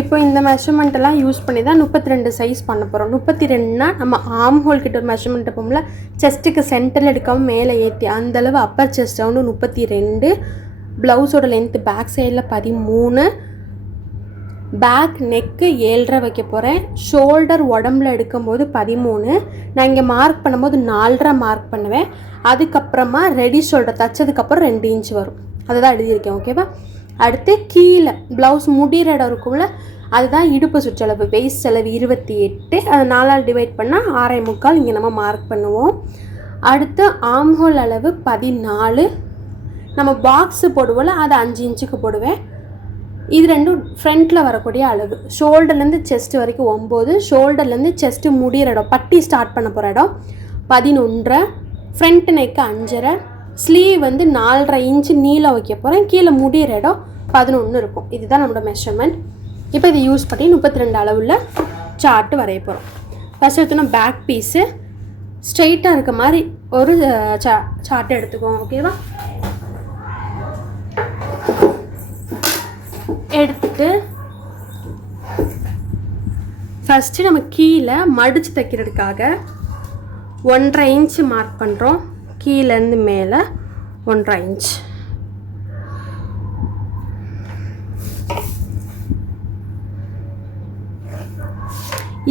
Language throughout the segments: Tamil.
இப்போ இந்த மெஷர்மெண்ட்டெல்லாம் யூஸ் பண்ணி தான் 32 சைஸ் பண்ண போகிறோம். 32னா நம்ம ஆர்ம் ஹோல் கிட்ட ஒரு மெஷர்மெண்ட் எடுப்போம்ல, செஸ்ட்டுக்கு சென்டரில் எடுக்காமல் மேலே ஏற்றி அந்தளவு அப்பர் செஸ்ட் ரவுண்டு 32, ப்ளவுஸோட லென்த்து பேக் சைடில் 13, பேக் நெக்கு 7.5 வைக்க போகிறேன். ஷோல்டர் உடம்புல எடுக்கும்போது 13. நான் இங்கே மார்க் பண்ணும்போது 4.5 மார்க் பண்ணுவேன். அதுக்கப்புறமா ரெடி ஷோல்டர் தைச்சதுக்கப்புறம் 2 இன்ச் வரும். அதை தான் எழுதியிருக்கேன். ஓகேவா? அடுத்து கீழே ப்ளவுஸ் முடிகிற இடம் இருக்கும்ல, அதுதான் இடுப்பு சுற்றளவு. வெயிஸ்ட் செலவு 28, அதை 4ஆல் டிவைட் பண்ணால் 6.25 இங்கே நம்ம மார்க் பண்ணுவோம். அடுத்து ஆர்ம் ஹோல் அளவு 14. நம்ம பாக்ஸு போடுவோம்ல, அதை 5 இன்ச்சுக்கு போடுவேன். இது ரெண்டும் ஃப்ரண்ட்டில் வரக்கூடிய அளவு. ஷோல்டர்லேருந்து செஸ்ட் வரைக்கும் 9, ஷோல்டர்லேருந்து செஸ்ட்டு முடிகிற இடம், பட்டி ஸ்டார்ட் பண்ண போகிற இடம் 11, ஃப்ரண்ட் நெக்கு 5.5, ஸ்லீவ் வந்து 4.5 இன்ச்சு நீளம் வைக்க போகிறேன். கீழே முடிகிற இடம் 11 இருக்கும். இதுதான் நம்மளோட மெஷர்மெண்ட். இப்போ இதை யூஸ் பண்ணி 32 அளவில் சார்ட்டு வரைய போகிறோம். ஃபஸ்ட் எடுத்தோன்னா பேக் பீஸு ஸ்ட்ரெயிட்டாக இருக்க மாதிரி ஒரு சார்ட்டு எடுத்துக்கோங்க. ஓகேவா? எடுத்துட்டு ஃபஸ்ட்டு நம்ம கீழே மடித்து தைக்கிறதுக்காக 1.5 இன்ச்சு மார்க் பண்ணுறோம். கீழேருந்து மேலே 1.5 இன்ச்.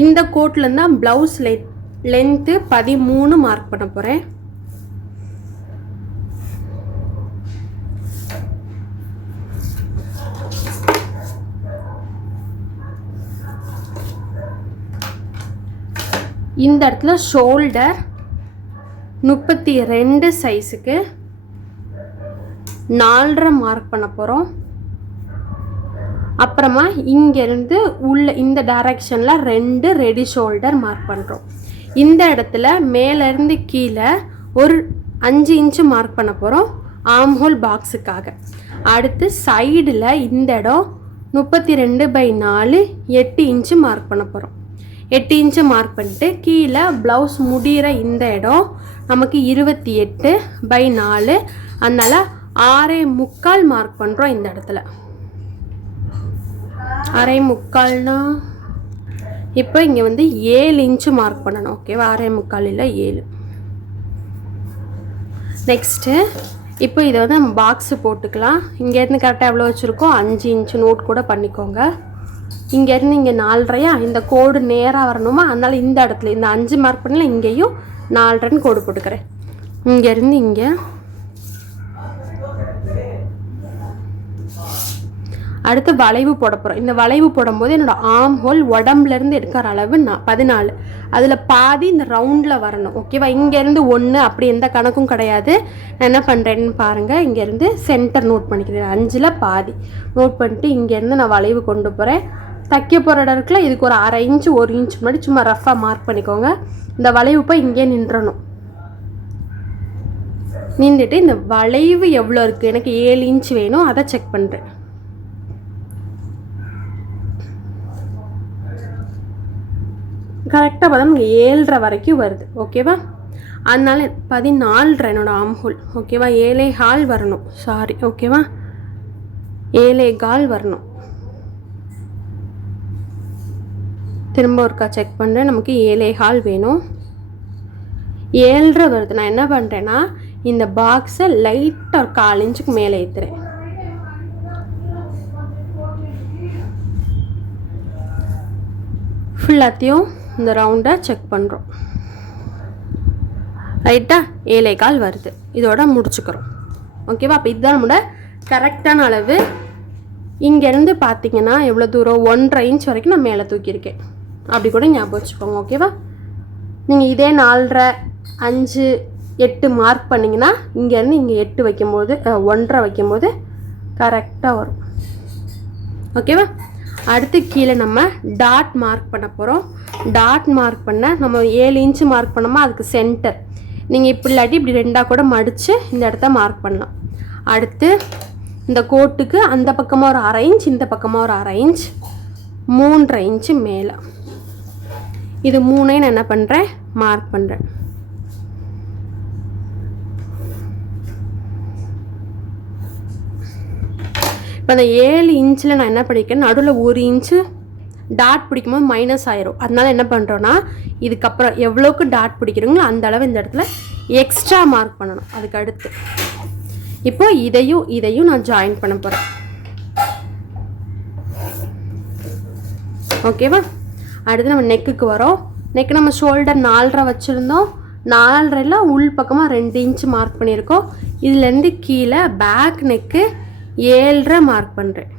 இந்த கோட்லேருந்து தான் ப்ளவுஸ் லென்த்து 13 மார்க் பண்ண போகிறேன். இந்த இடத்துல ஷோல்டர் 32 சைஸுக்கு 4.5 மார்க் பண்ண போகிறோம். அப்புறமா இங்கேருந்து உள்ள இந்த டைரக்ஷனில் 2 ரெடி ஷோல்டர் மார்க் பண்ணுறோம். இந்த இடத்துல மேலேருந்து கீழே ஒரு 5 இன்ச்சு மார்க் பண்ண போகிறோம் ஆர்ம் ஹோல் பாக்ஸுக்காக. அடுத்து சைடில் இந்த இடம் 32/4 8 இன்ச்சு மார்க் பண்ண போகிறோம். 8 இன்ச்சு மார்க் பண்ணிட்டு கீழே ப்ளவுஸ் முடிகிற இந்த இடம் நமக்கு 28/4, அதனால் 6.25 மார்க் பண்ணுறோம். இந்த இடத்துல 6.25னா இப்போ இங்கே வந்து 7 இன்ச்சு மார்க் பண்ணணும். ஓகேவா? 6.25 இல்லை 7. நெக்ஸ்ட்டு இப்போ இதை வந்து நம்ம பாக்ஸு போட்டுக்கலாம். இங்கேருந்து கரெக்டாக எவ்வளோ வச்சுருக்கோம், 5 இன்ச்சு நோட் கூட பண்ணிக்கோங்க. இங்கேருந்து இங்கே 4.5, இந்த கோடு நேராக வரணுமா, அதனால் இந்த இடத்துல இந்த 5 மார்க் பண்ணல, இங்கேயும் 4.5 கோடு போட்டுக்கிறேன். இங்கேருந்து இங்கே அடுத்து வளைவு போட போகிறோம். இந்த வளைவு போடும்போது என்னோடய ஆர்ம் ஹோல் உடம்புலேருந்து எடுக்கிற அளவு 14, அதில் பாதி இந்த ரவுண்டில் வரணும். ஓகேவா? இங்கேருந்து 1 அப்படி எந்த கணக்கும் கிடையாது. நான் என்ன பண்ணுறேன்னு பாருங்கள். இங்கேருந்து சென்டர் நோட் பண்ணிக்கிறேன். 5ல் பாதி நோட் பண்ணிட்டு இங்கேருந்து நான் வளைவு கொண்டு போகிறேன். தைக்க போகிற இடம் இருக்குல்ல, இதுக்கு ஒரு 1/2 இன்ச்சு 1 இன்ச் முன்னாடி சும்மா ரஃபாக மார்க் பண்ணிக்கோங்க. இந்த வளைவு போய் இங்கே நின்றணும். நின்றுட்டு இந்த வளைவு எவ்வளோ இருக்குது, எனக்கு 7 இன்ச் வேணும், அதை செக் பண்ணுறேன். கரெக்டாக பார்த்தா நமக்கு 7.5 வரைக்கும் வருது. ஓகேவா? அதனால 14.5 என்னோடய ஆர்ம் ஹோல். ஓகேவா? 7.25 வரணும். சாரி. ஓகேவா? 7.25 வரணும். திரும்ப ஒருக்கா செக் பண்ணுறேன். நமக்கு 7.25 வேணும். 7.5 வருது. நான் என்ன பண்ணுறேன்னா இந்த பாக்ஸை லைட்டாக ஒரு 1/4 இன்ச்சுக்கு மேலே ஏற்றுறேன். ஃபுல்லாத்தையும் இந்த ரவுண்டை செக் பண்ணுறோம். ரைட்டாக 7.25 வருது. இதோட முடிச்சுக்கிறோம். ஓகேவா? அப்போ இதுதான் நம்மளோட கரெக்டான அளவு. இங்கேருந்து பார்த்தீங்கன்னா எவ்வளோ தூரம், 1.5 இன்ச் வரைக்கும் நான் மேலே தூக்கியிருக்கேன். அப்படி கூட ஞாபகம் வச்சுக்கோங்க. ஓகேவா? நீங்கள் இதே 4.5 5 8 மார்க் பண்ணிங்கன்னா இங்கேருந்து இங்கே 8 வைக்கும்போது 1.5 வைக்கும்போது கரெக்டாக வரும். ஓகேவா? அடுத்து கீழே நம்ம டாட் மார்க் பண்ண போகிறோம். டாட் மார்க் பண்ண நம்ம 7 இன்ச்சு மார்க் பண்ணோமா, அதுக்கு சென்டர் நீங்கள் இப்படி இல்லாட்டி இப்படி 2ஆக கூட மடித்து இந்த இடத்த மார்க் பண்ணலாம். அடுத்து இந்த கோட்டுக்கு அந்த பக்கமாக ஒரு 1/2 இன்ச், இந்த பக்கமாக ஒரு 1/2 இன்ச், 3.5 இன்ச்சு மேலே. இது 3ஐ நான் என்ன பண்ணுறேன், மார்க் பண்ணுறேன். இப்போ அந்த 7 இன்ச்சில் நான் என்ன பண்ணியிருக்கேன், நடுவில் 1 இன்ச்சு டாட் பிடிக்கும்போது மைனஸ் ஆயிரும். அதனால என்ன பண்ணுறோன்னா இதுக்கப்புறம் எவ்வளோக்கு டாட் பிடிக்கிறீங்களோ அந்த அளவு இந்த இடத்துல எக்ஸ்ட்ரா மார்க் பண்ணணும். அதுக்கு அடுத்து இப்போ இதையும் நான் ஜாயின் பண்ண போகிறேன். ஓகேவா? அடுத்து நம்ம நெக்குக்கு வரோம். நெக்கு நம்ம ஷோல்டர் 4.5 வச்சுருந்தோம். 4.5ல உள் பக்கமாக 2 இன்ச்சு மார்க் பண்ணியிருக்கோம். இதுலேருந்து கீழே பேக் நெக்கு 7.5 மார்க் பண்ணுறேன்.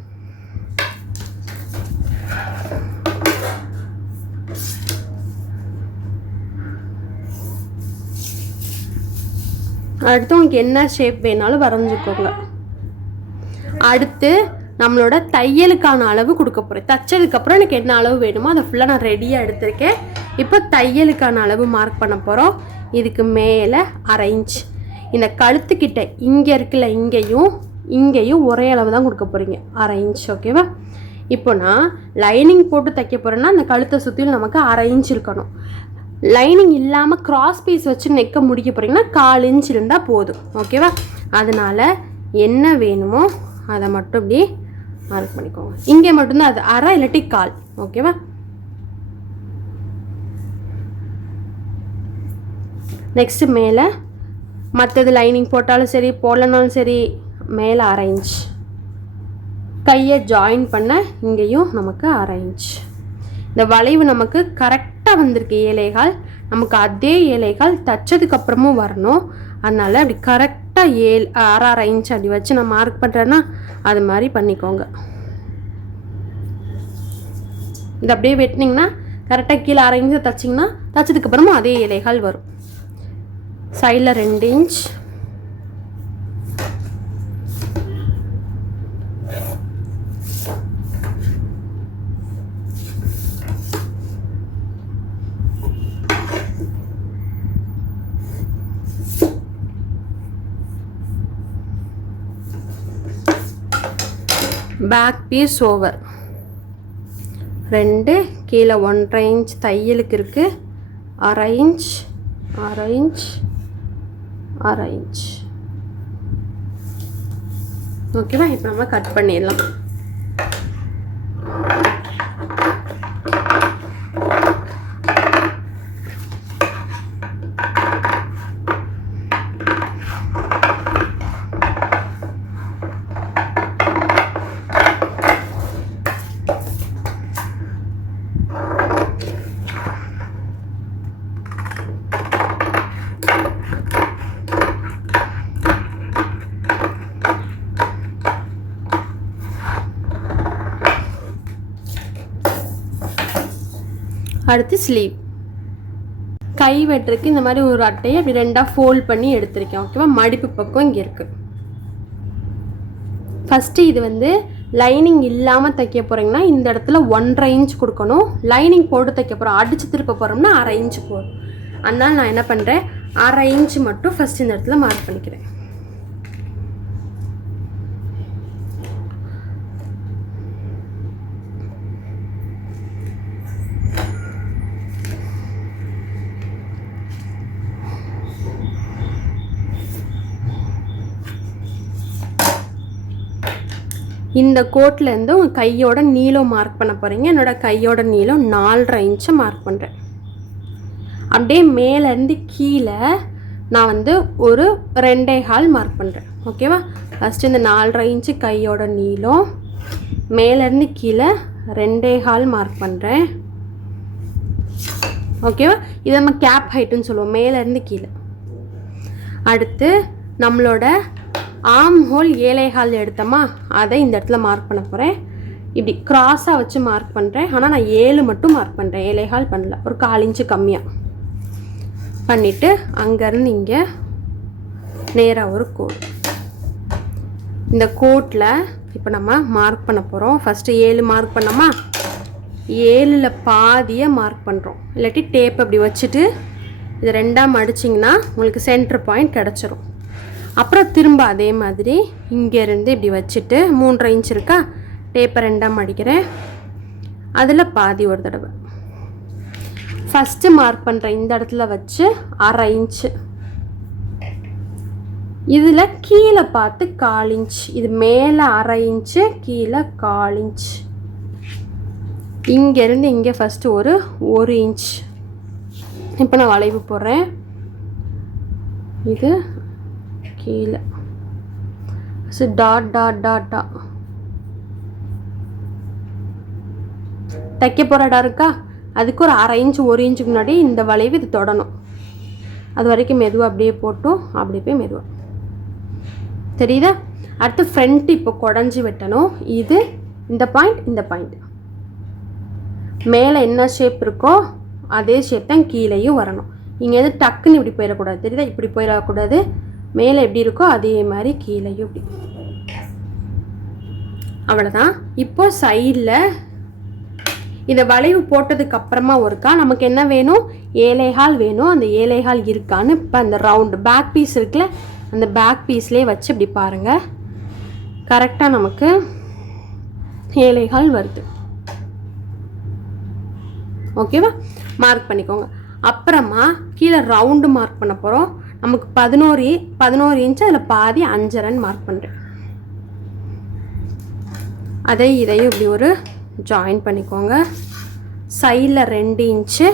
அடுத்து உங்களுக்கு என்ன ஷேப் வேணாலும் வரைஞ்சிக்கோங்க. அடுத்து நம்மளோட தையலுக்கான அளவு கொடுக்க போகிறேன். தைச்சதுக்கப்புறம் எனக்கு என்ன அளவு வேணுமோ அதை ஃபுல்லாக நான் ரெடியாக எடுத்திருக்கேன். இப்போ தையலுக்கான அளவு மார்க் பண்ண போகிறோம். இதுக்கு மேலே 1/2 இன்ச். இந்த கழுத்துக்கிட்ட இங்கே இருக்குல்ல, இங்கேயும் ஒரே அளவு தான் கொடுக்க போகிறீங்க, 1/2 இன்ச். ஓகேவா? இப்போ நான் லைனிங் போட்டு தைக்க போகிறேன்னா அந்த கழுத்தை சுற்றிலும் நமக்கு 1/2 இன்ச் இருக்கணும். லைனிங் இல்லாமல் கிராஸ் பீஸ் வச்சு நெக்க முடிக்க போகிறீங்கன்னா 1/4 இன்ச் இருந்தால் போதும். ஓகேவா? அதனால் என்ன வேணுமோ அதை மட்டும் இப்படி மார்க் பண்ணிக்கோங்க. இங்கே மட்டும்தான் அது 1/2 இல்லாட்டி 1/4. ஓகேவா? நெக்ஸ்ட்டு மேலே மற்றது லைனிங் போட்டாலும் சரி போடலனாலும் சரி மேலே 1/2 இன்ச். கையை ஜாயின் பண்ண இங்கேயும் நமக்கு 1/2 இன்ச். இந்த வளைவு நமக்கு கரெக்டாக வந்திருக்கு. 7.25 நமக்கு அதே 7.25 தைச்சதுக்கப்புறமும் வரணும். அதனால் அப்படி கரெக்டாக 6.5 இன்ச் அப்படி வச்சு நான் மார்க் பண்ணுறேன்னா அது மாதிரி பண்ணிக்கோங்க. இது அப்படியே வெட்டினீங்கன்னா கரெக்டாக கீழே 1/2 இன்ச் தைச்சிங்கன்னா தைச்சதுக்கப்புறமும் அதே 7.25 வரும். சைடில் 2 இன்ச். பேக் பீஸ் ஓவர் 2, கீழே 1.5 இன்ச் தையலுக்கு இருக்குது. 1/2 இன்ச் 1/2 இன்ச் 1/2 இன்ச். ஓகேவா? இப்போ நம்ம கட் பண்ணிடலாம். அடுத்து ஸ்லீவ். கை வெட்டுறதுக்கு இந்த மாதிரி ஒரு அட்டையை அப்படி 2ஆக ஃபோல்ட் பண்ணி எடுத்திருக்கேன். ஓகேவா? மடிப்பு பக்கம் இங்கே இருக்குது. ஃபஸ்ட்டு இது வந்து லைனிங் இல்லாமல் தைக்க போகிறீங்கன்னா இந்த இடத்துல 1.5 இன்ச் கொடுக்கணும். லைனிங் போட்டு தைக்க போகிறோம், அடித்து திருப்ப போகிறோம்னா 1/2 இன்ச் போதும். அதனால் நான் என்ன பண்ணுறேன், 1/2 இன்ச் மட்டும் ஃபஸ்ட் இந்த இடத்துல மார்க் பண்ணிக்கிறேன். இந்த கோட்லேருந்து உங்கள் கையோட நீளம் மார்க் பண்ண போகிறீங்க. என்னோடய கையோட நீளம் 4.5 இன்ச்சை மார்க் பண்ணுறேன். அப்படியே மேலேருந்து கீழே நான் வந்து ஒரு 2.25 மார்க் பண்ணுறேன். ஓகேவா? ஃபஸ்ட்டு இந்த 4.5 இன்ச்சு கையோட நீளம், மேலேருந்து கீழே 2.25 மார்க் பண்ணுறேன். ஓகேவா? இதை நம்ம கேப் ஹைட்டுன்னு சொல்லுவோம், மேலேருந்து கீழே. அடுத்து நம்மளோட ஆர்ம் ஹோல் 7.25 எடுத்தோமா, அதை இந்த இடத்துல மார்க் பண்ண போகிறேன். இப்படி க்ராஸாக வச்சு மார்க் பண்ணுறேன். ஆனால் நான் 7 மட்டும் மார்க் பண்ணுறேன், 7.25 பண்ணல. ஒரு 1/4 இன்ச்சு கம்மியாக பண்ணிவிட்டு அங்கேருந்து இங்கே நேராக ஒரு கோடு. இந்த கோட்டில் இப்போ நம்ம மார்க் பண்ண போகிறோம். ஃபஸ்ட்டு 7 மார்க் பண்ணோமா, 7ல் பாதியை மார்க் பண்ணுறோம். இல்லாட்டி டேப் அப்படி வச்சுட்டு இது 2ஆக மடிச்சிங்கன்னா உங்களுக்கு சென்டர் பாயிண்ட் கிடச்சிரும். அப்புறம் திரும்ப அதே மாதிரி இங்கேருந்து இப்படி வச்சுட்டு 3.5 இன்ச் இருக்கா, டேப்பை 2ஆக மடிக்கிறேன். அதில் பாதி ஒரு தடவை ஃபஸ்ட்டு மார்க் பண்ணுற இந்த இடத்துல வச்சு 1/2 இன்ச்சு இதில் கீழே பார்த்து 1/4 இன்ச், இது மேலே 1/2 இன்ச்சு, கீழே 1/4 இன்ச். இங்கேருந்து இங்கே ஃபஸ்ட்டு ஒரு 1 இன்ச். இப்போ நான் வளைவு போடுறேன். இது கீழே டாட் டாட் டாட் டாட் தைக்க போகிற இடம் இருக்கா, அதுக்கு ஒரு 1/2 இன்ச் 1 இன்ச்சுக்கு முன்னாடி இந்த வளைவு இது தொடணும். அது வரைக்கும் மெதுவாக அப்படியே போட்டோம், அப்படி போய் மெதுவாக தெரியுதா. அடுத்து ஃப்ரண்ட் இப்போ குடஞ்சி வெட்டணும். இது இந்த பாயிண்ட், இந்த பாயிண்ட் மேலே என்ன ஷேப் இருக்கோ அதே ஷேப் தான் கீழேயும் வரணும். இங்கே எது டக்குன்னு இப்படி போயிடக்கூடாது, தெரியுதா, இப்படி போயிடக்கூடாது. மேலே எப்படி இருக்கோ அதே மாதிரி கீழேயும் இப்படி. அவ்வளோதான். இப்போ சைடில் இந்த வளைவு போட்டதுக்கு அப்புறமா ஒருக்கா நமக்கு என்ன வேணும், 7.25 வேணும். அந்த 7.25 இருக்கான்னு இப்போ அந்த ரவுண்டு பேக் பீஸ் இருக்குல்ல, அந்த பேக் பீஸ்லேயே வச்சு இப்படி பாருங்கள். கரெக்டாக நமக்கு 7.25 வருது. ஓகேவா, மார்க் பண்ணிக்கோங்க. அப்புறமா கீழே ரவுண்டு மார்க் பண்ண போகிறோம். நமக்கு 11 இன்ச்சு, அதில் பாதி 5.5 மார்க் பண்ணுறேன். இதையும் இப்படி ஒரு ஜாயின் பண்ணிக்கோங்க. சைடில் 2 இன்ச்சு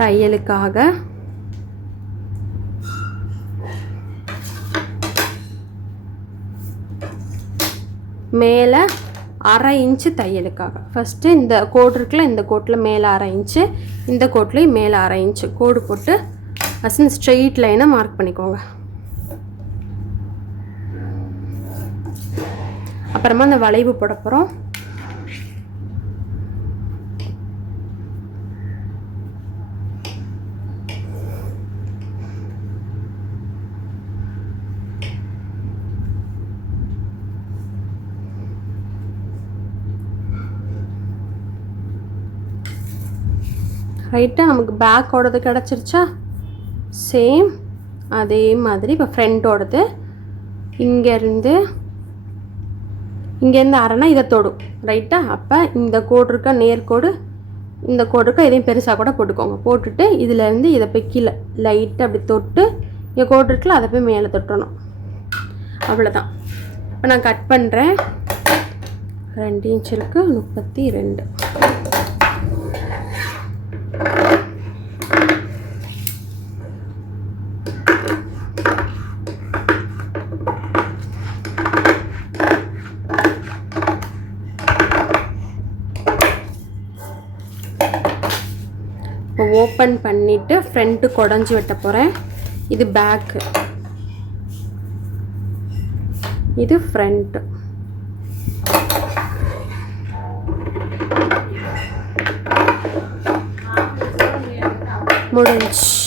தையலுக்காக, மேலே 1/2 இன்ச்சு தையலுக்காக. ஃபஸ்ட்டு இந்த கோடு இருக்குல்ல, இந்த கோட்டில் மேலே 1/2 இன்ச்சு, இந்த கோட்லேயும் மேலே 1/2 இன்ச்சு கோடு போட்டு ஃபஸ்ட்டு ஸ்ட்ரெயிட் லைனை மார்க் பண்ணிக்கோங்க. அப்புறமா அந்த வளைவு போட போகிறோம். ரைட்டாக நமக்கு பேக்கோடது கிடச்சிருச்சா, சேம் அதே மாதிரி இப்போ ஃப்ரண்ட்டோடது இங்கேருந்து அரைனா இதை தொடும். ரைட்டா, அப்போ இந்த கோடு இருக்க நேர்கோடு, இந்த கோடு இருக்க இதையும் பெருசாக கூட போட்டுக்கோங்க. போட்டுட்டு இதுலேருந்து இதை போய் கீழே லைட்டாக அப்படி தொட்டு, இங்கே கோடு இருக்குல்ல அதை போய் மேலே தொட்டணும். அவ்வளோதான். இப்போ நான் கட் பண்ணுறேன். 2 இன்ச் இருக்குது, 32. ஓப்பன் பண்ணிவிட்டு ஃப்ரண்ட்டு குடஞ்சி வெட்ட போகிறேன். இது பேக்கு, இது ஃப்ரண்ட்டு. முடிஞ்சு.